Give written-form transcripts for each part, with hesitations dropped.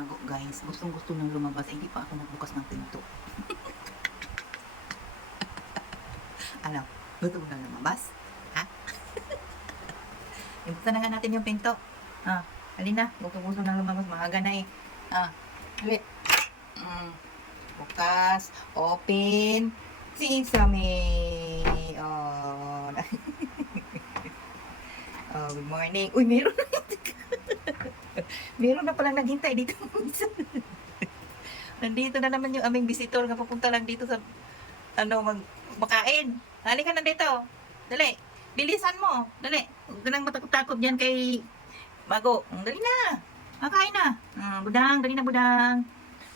Mago guys, gustong gusto nang lumabas, hindi pa ako nagbukas ng pinto. Ano, gusto mo nang lumabas? Ha? Ibuksan na nga natin yung pinto. Halina, gusto nang lumabas, maaga na eh. Hali. Bukas, open, sesame. Good morning. Uy, meron na. Meron na palang naghintay dito. Nandito na naman yung aming visitor nga pupunta lang dito sa makain. Halika na dito. Dali. Bilisan mo. Dali. Huwag ka nang matakot-takot dyan kay Mago. Dali na. Makain na. Budang. Dali na, budang.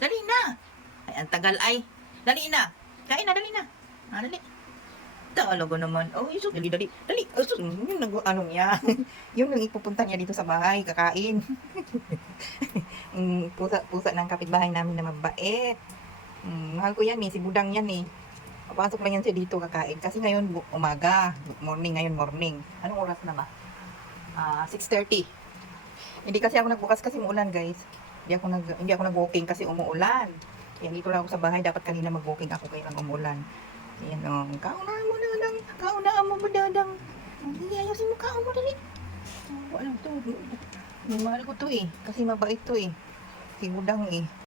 Dali na. Ay, ang tagal ay. Dali na. Kain na, dali na. Dali. Talaga naman. Oh, iso. Dali, dali. Dali. Yung yan. Yung nang ipupunta niya dito sa bahay, kakain. Pusa ng kapitbahay namin na mabait. Mahal ko yan eh. Si Budang yan eh. Papasok lang yan siya dito kakain. Kasi ngayon umaga. Morning ngayon, morning. Anong oras na ba? 6:30. Hindi kasi ako nagbukas kasi umuulan guys. Hindi ako nag-walking kasi umuulan. Kaya dito lang ako sa bahay. Dapat kanina mag-walking ako kaya lang umuulan. Ayan o. Kaunaan mo dadang. Kaunaan mo dadang. Hindi ayusin mo kaun mo dali. Walang to. Mahal ko to eh. Kasi mabait to eh. Si Budang eh.